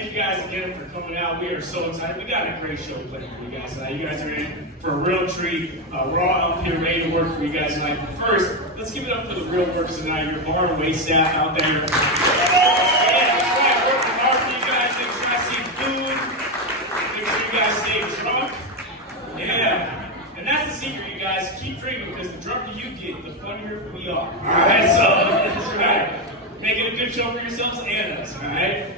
thank you guys again for coming out. We are so excited. We got a great show planned for you guys tonight. You guys are in for a real treat. We're all out here ready to work for you guys tonight. But first, let's give it up for the real workers tonight. Your bar and wait staff out there. Yeah, that's right. Working hard for you guys. Make sure I see food. Make sure you guys stay drunk. Yeah. And that's the secret, you guys. Keep drinking, because the drunker you get, the funnier we are. All right, so that's right. Make it a good show for yourselves and us, all right?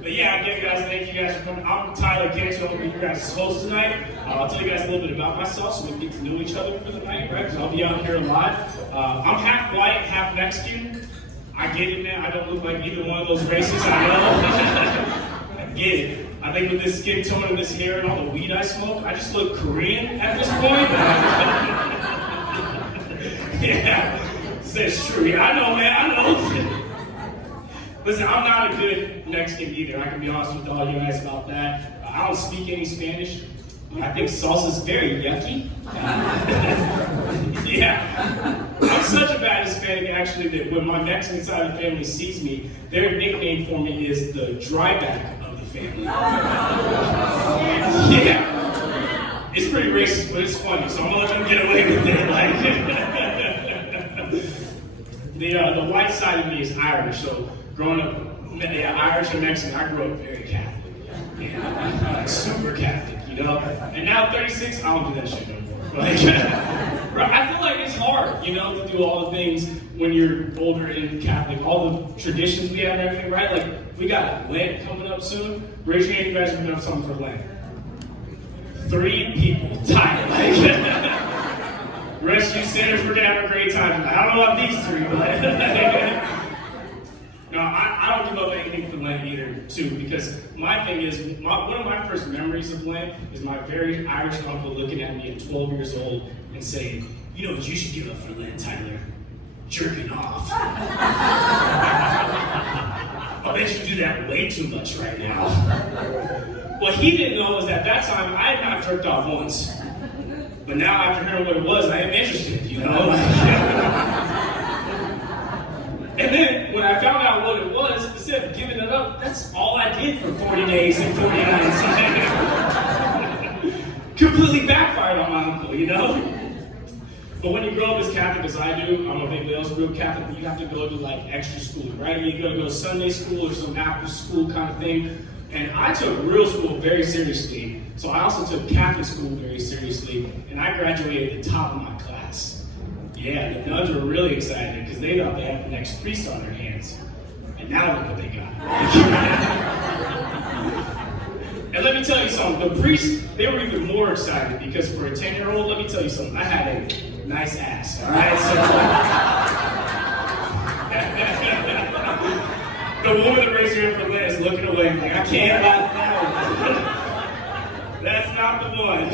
But yeah, again, guys, thank you guys for coming. I'm Tyler Cantor. I'll be your guys' host tonight. I'll tell you guys a little bit about myself so we can get to know each other for the night, right? Because I'll be out here a lot. I'm half white, half Mexican. I get it, man. I don't look like either one of those races, I know. I get it. I think with this skin tone and this hair and all the weed I smoke, I just look Korean at this point. Yeah, that's true. Yeah, I know, man. I know. Listen, I'm not a good Mexican either. I can be honest with all you guys about that. I don't speak any Spanish. I think salsa's very yucky. Yeah. I'm such a bad Hispanic, actually, that when my Mexican side of the family sees me, their nickname for me is the dry back of the family. Yeah. It's pretty racist, but it's funny, so I'm gonna let them get away with it. Like, the white side of me is Irish, so growing up, Irish and Mexican, I grew up very Catholic. Yeah, like super Catholic, you know? And now 36, I don't do that shit no more. Like, I feel like it's hard, you know, to do all the things when you're older and Catholic, all the traditions we have and everything, right? Like, we got Lent coming up soon. Raise your hand, you guys are gonna have something for Lent. 3 people died. Like, rest of you sinners, we're gonna have a great time. I don't know about these 3, but no, I don't give up anything for Lent either, too, because my thing is, one of my first memories of Lent is my very Irish uncle looking at me at 12 years old and saying, "You know what you should give up for Lent, Tyler? Jerking off." I bet you do that way too much right now. What he didn't know is at that time, I had not jerked off once. But now, after hearing what it was, I am interested, you know? And then, when I found out what it was, instead of giving it up, that's all I did for 40 days and 40 nights. Completely backfired on my uncle, you know? But when you grow up as Catholic as I do, I don't know if anybody else grew up Catholic, but you have to go to like extra school, right? You gotta go to Sunday school or some after school kind of thing. And I took real school very seriously, so I also took Catholic school very seriously, and I graduated at the top of my class. Yeah, the nuns were really excited because they thought they had the next priest on their hands. And now look what they got. And let me tell you something, the priests, they were even more excited because for a 10-year-old, let me tell you something, I had a nice ass, all right? So, the woman that raised her hand for Lent is looking away like, I can't laugh now. That's not the one.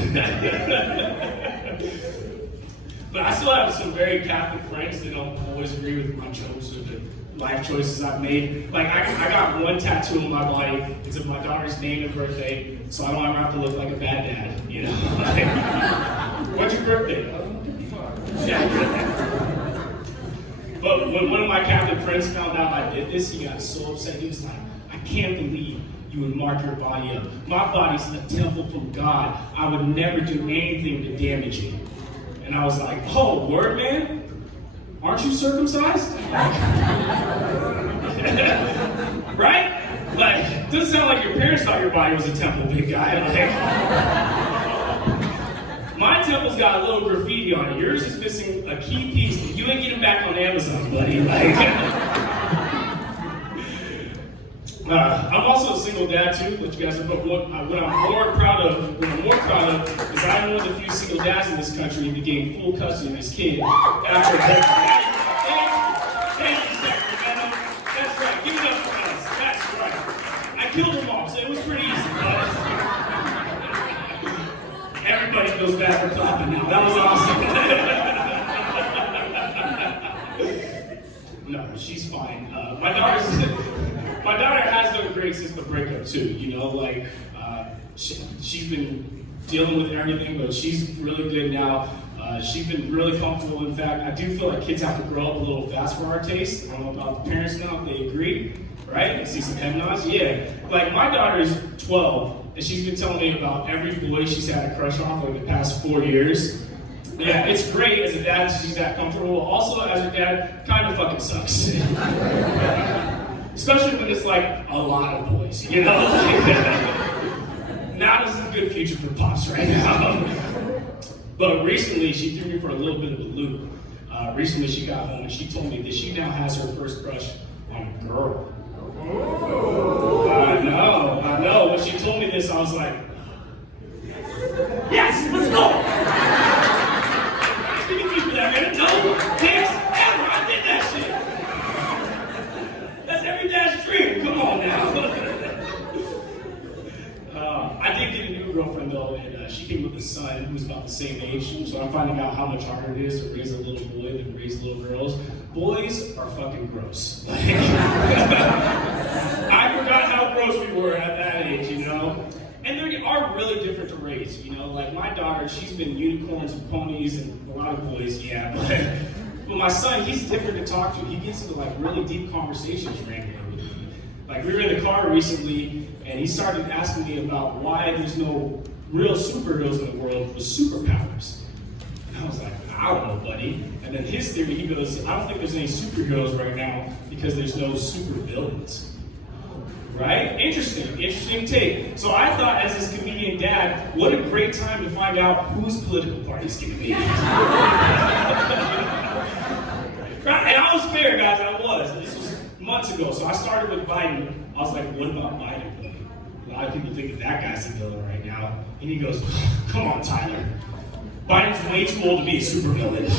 But I still have some very Catholic friends that don't always agree with my choices or the life choices I've made. Like, I got one tattoo on my body. It's of my daughter's name and birthday, so I don't ever have to look like a bad dad, you know? Like, what's your birthday? But when one of my Catholic friends found out I did this, he got so upset. He was like, I can't believe you would mark your body up. My body's a temple from God. I would never do anything to damage it. And I was like, oh, word, man? Aren't you circumcised? Right? Like, doesn't sound like your parents thought your body was a temple, big guy. Like, my temple's got a little graffiti on it. Yours is missing a key piece, but you ain't getting back on Amazon, buddy. Like, I'm also a single dad too, but you guys know what I'm more proud of is I'm one of the few single dads in this country to gain full custody of his kid after a death. Thank you, Sacramento. That's right. Give it up for us. That's right. I killed them all, so it was pretty easy. Everybody feels bad for clapping now. That was awesome. No, she's fine. My daughter has done great since the breakup too. You know, like she's been dealing with everything, but she's really good now. She's been really comfortable. In fact, I do feel like kids have to grow up a little fast for our taste. I don't know about the parents now if they agree. right? See some head nods? Yeah. Like, my daughter's 12, and she's been telling me about every boy she's had a crush on for like the past 4 years. Yeah, it's great as a dad, she's that comfortable. Also, as a dad, kind of fucking sucks. Especially when it's like a lot of boys, you know? Not as a good future for pops right now. But recently, she threw me for a little bit of a loop. Recently, she got home and she told me that she now has her first crush on a girl. I know. When she told me this, I was like, yes, let's go! Give me for that, man. No, dance ever. I did that shit. That's every dad's dream. Come on now. I did get a new girlfriend though, and she came with a son who was about the same age. So I'm finding out how much harder it is to raise a little boy than raise little girls. Boys are fucking gross. I forgot how gross we were at that age, you know? And they are really different to raise, you know? Like my daughter, she's been unicorns and ponies and a lot of boys, yeah, but my son, he's different to talk to. He gets into like really deep conversations randomly with me. Like we were in the car recently, and he started asking me about why there's no real superheroes in the world with superpowers. And I was like, I don't know, buddy. And then his theory, he goes, I don't think there's any superheroes right now because there's no supervillains. Right? Interesting take. So I thought as his comedian dad, what a great time to find out whose political party's gonna be. Right? And I was fair, guys, I was. This was months ago. So I started with Biden. I was like, what about Biden, buddy? A lot of people think that guy's the villain right now. And he goes, come on, Tyler. Biden's way too old to be a supervillain.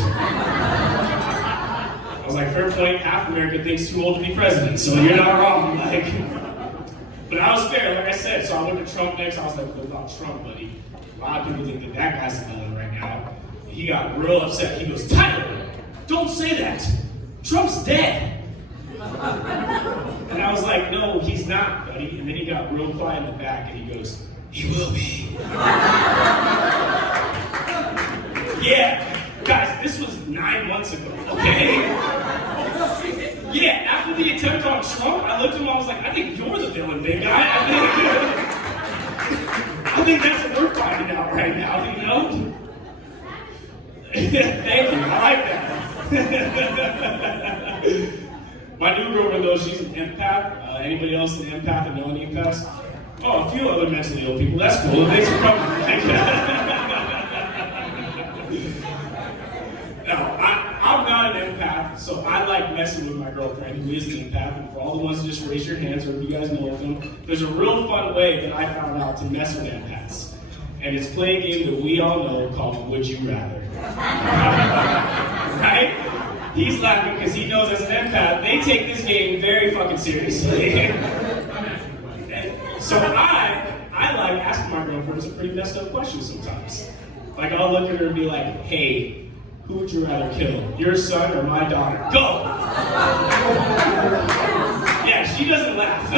I was like, fair point, half America thinks too old to be president, so you're not wrong. Like, but I was fair, like I said, so I went to Trump next. I was like, what about Trump, buddy? A lot of people think that guy's the villain right now. And he got real upset. He goes, Tyler, don't say that. Trump's dead. And I was like, no, he's not, buddy. And then he got real quiet in the back and he goes, he will be. Yeah, guys, this was 9 months ago, okay? Yeah, after the attempt on Trump, I looked at him, I was like, I think you're the villain, big guy. I think that's what we're finding out right now, you know? Thank you, I like that. My new girlfriend, though, she's an empath. Anybody else an empath or know any empaths? Oh, a few other mentally ill people. That's cool. Thanks for coming. No, I'm not an empath, so I like messing with my girlfriend who is an empath. And for all the ones, just raise your hands, or if you guys know of them. There's a real fun way that I found out to mess with empaths. And it's play a game that we all know called Would You Rather. Right? He's laughing because he knows as an empath, they take this game very fucking seriously. So I like asking my girlfriend some pretty messed up questions sometimes. Like I'll look at her and be like, hey, who would you rather kill? Your son or my daughter? Go! Yeah, she doesn't laugh.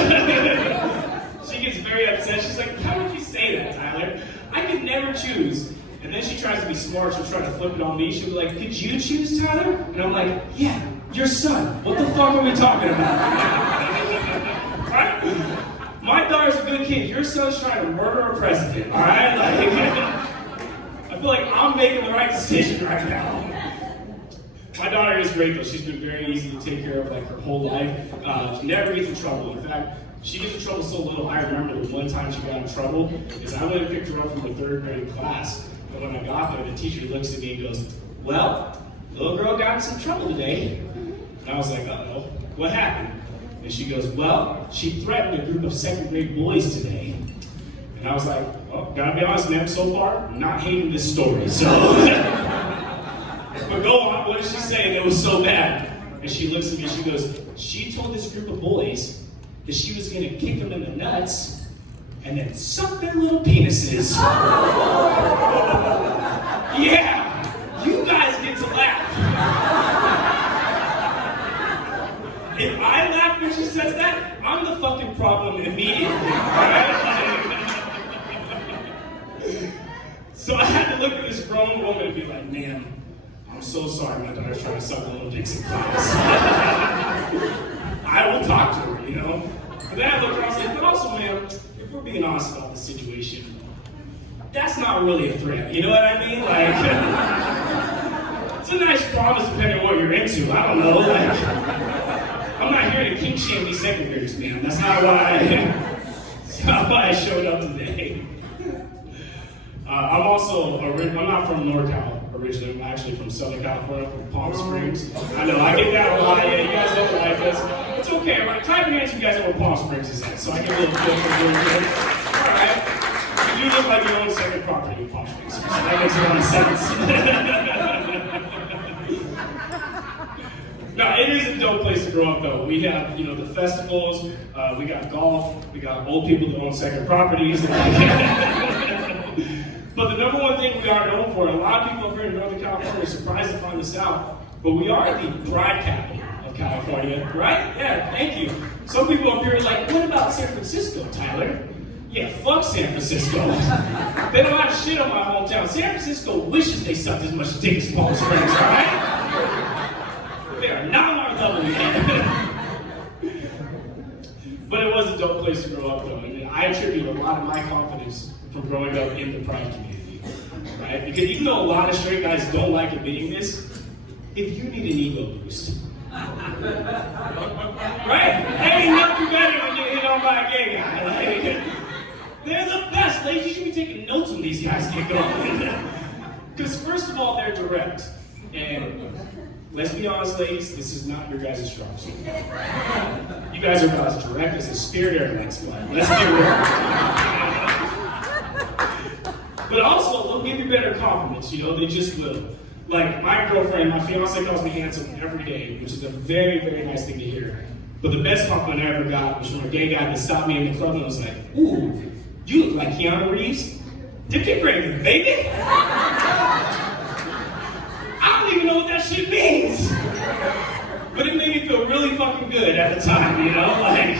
She gets very upset. She's like, how would you say that, Tyler? I could never choose. And then she tries to be smart. She'll try to flip it on me. She'll be like, could you choose, Tyler? And I'm like, yeah, your son. What the fuck are we talking about? Right? My daughter's a good kid. Your son's trying to murder a president, all right? Like, I feel like I'm making the right decision right now. My daughter is great, though. She's been very easy to take care of, like, her whole life. She never gets in trouble. In fact, she gets in trouble so little, I remember the one time she got in trouble is I went and picked her up from her 3rd grade class. And when I got there, the teacher looks at me and goes, well, little girl got in some trouble today. And I was like, uh-oh, what happened? And she goes, well, she threatened a group of 2nd grade boys today. And I was like, well, gotta be honest, man, so far, not hating this story, so. But go on, what did she say that was so bad? And she looks at me and she goes, she told this group of boys that she was gonna kick them in the nuts and then suck their little penises. Yeah, you guys get to laugh. If I laugh when she says that, I'm the fucking problem immediately. So I had to look at this grown woman and be like, man, I'm so sorry my daughter's trying to suck a little dicks in class. I I will talk to her, you know? But then I looked around and said, but also, man, if we're being honest about the situation, that's not really a threat, you know what I mean? Like, it's a nice promise depending on what you're into. I don't know, like, I'm not here to kink shame these secretaries, man. That's not why I showed up today. I'm not from NorCal originally. I'm actually from Southern California, from Palm Springs. I know, I get that a lot. Yeah, you guys don't like us. It's okay, right? Type your hands, you guys know where Palm Springs is at, so I get a little feel for doing good. All right. You look like you own second property in Palm Springs, so that makes a lot of sense. No, it is a dope place to grow up, though. We have, you know, the festivals, we got golf, we got old people that own second properties. But the number one thing we are known for, a lot of people up here in Northern California are surprised to find this out, but we are the bride capital of California, right? Yeah, thank you. Some people up here are like, what about San Francisco, Tyler? Yeah, fuck San Francisco. They don't have shit on my hometown. San Francisco wishes they sucked as much dick as Palm Springs, alright? They are not on our level yet. But it was a dope place to grow up, though. And I attribute a lot of my confidence from growing up in the pride community, right? Because even though a lot of straight guys don't like admitting this, if you need an ego boost, right? Ain't nothing better when you get hit on by a gay guy. Like, they're the best. Ladies, you should be taking notes when these guys get going. Because first of all, they're direct. And let's be honest, ladies, this is not your guys' strong suit. You guys are about as direct as a Spirit Airlines flight. Let's be real. But also, they'll give you better compliments, you know, they just will. Like, my girlfriend, my fiance calls me handsome every day, which is a very, very nice thing to hear. But the best compliment I ever got was from a gay guy that stopped me in the club and was like, ooh, you look like Keanu Reeves. Dip your Raven, baby. I don't even know what that shit means. But it made me feel really fucking good at the time, you know? Like,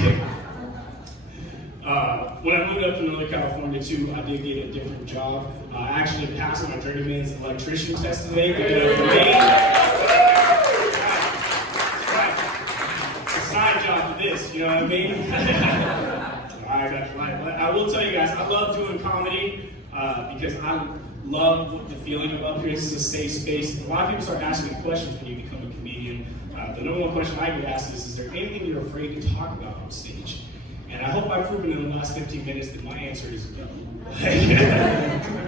when I moved up to Northern California too, I did get a different job. I actually passed my journeyman's electrician test today. It's a side job to this, you know what I mean? I will tell you guys, I love doing comedy because I love the feeling of up here. This is a safe space. A lot of people start asking questions when you become a comedian. The number one question I get asked is there anything you're afraid to talk about on stage? And I hope I've proven in the last 15 minutes that my answer is no.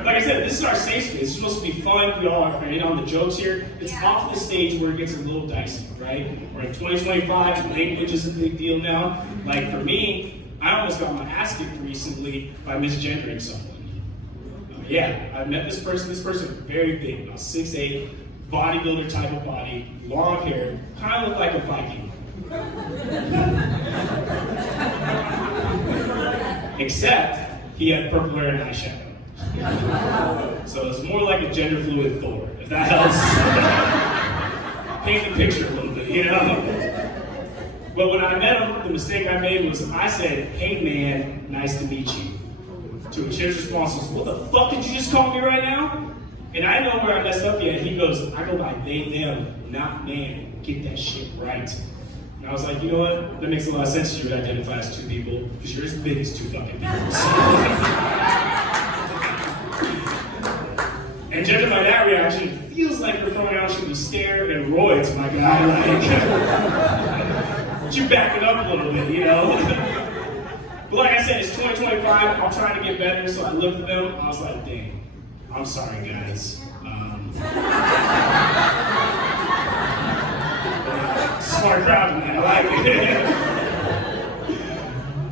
Like I said, this is our safe space. It's supposed to be fun. We all are in on the jokes here. It's off the stage where it gets a little dicey, right? We're in 2025. Language is a big deal now. Like for me, I almost got my ass kicked recently by misgendering someone. Yeah, I met this person. This person is very big, about 6'8", bodybuilder type of body, long hair, kind of looked like a Viking. Except he had purple hair and eyeshadow. So it's more like a gender fluid Thor, if that helps. Paint the picture a little bit, you know? But when I met him, the mistake I made was I said, hey man, nice to meet you. To which his response was, what the fuck did you just call me right now? And I know where I messed up yet. He goes, I go by they, them, not man. Get that shit right. And I was like, you know what? That makes a lot of sense. You would identify as two people because you're as big as two fucking people. And judging by that reaction, it feels like your pronoun should be stare and roids, my guy. Like, but you back it up a little bit, you know? But like I said, it's 2025. I'm trying to get better, so I looked at them. I was like, dang, I'm sorry, guys. Smart crowd, man. I like it.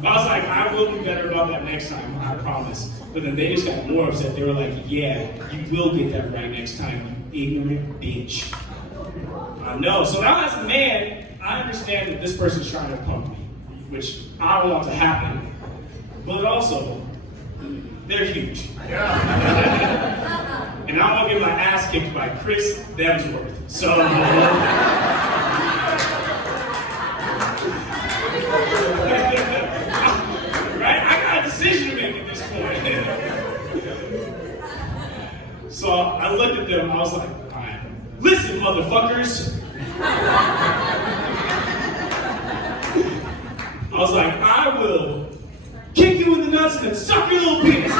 I was like, I will be better about that next time, I promise. But then they just got more upset. They were like, yeah, you will get that right next time, you ignorant bitch. I know. So now as a man, I understand that this person's trying to pump me, which I don't want to happen. But also, they're huge. Yeah. And I want to get my ass kicked by Chris Hemsworth. So, right? I got a decision to make at this point. So I looked at them, I was like, all right, listen, motherfuckers. was like, I will kick you in the nuts and then suck your little penis.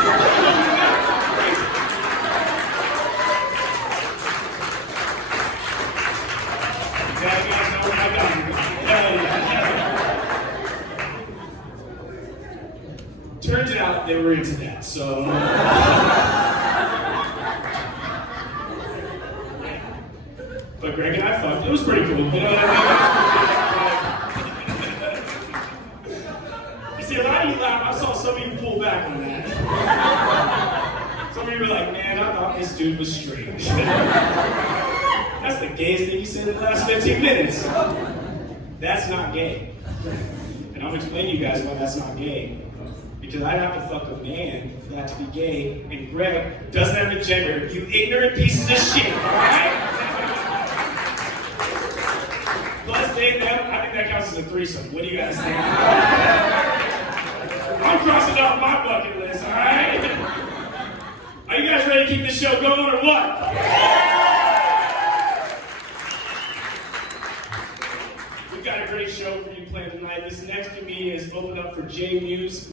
Yeah, you guys know what I got. Hell yeah. Turns out they were into that, so. But Greg and I fucked. It was pretty cool. You know what I mean? You see, a lot of you laugh. I saw some of you pull back on that. Some of you were like, man, I thought this dude was straight. That's the gayest thing you said in the last 15 minutes. That's not gay. And I'm going to explain to you guys why that's not gay. Because I'd have to fuck a man for that to be gay, and Greg doesn't have a gender, you ignorant pieces of shit, alright? Plus, Dave, I think that counts as a threesome. What do you guys think? I'm crossing off my bucket list, alright? Are you guys ready to keep this show going or what? We've got a great show for you planned tonight. This next to me is opened up for J Muse.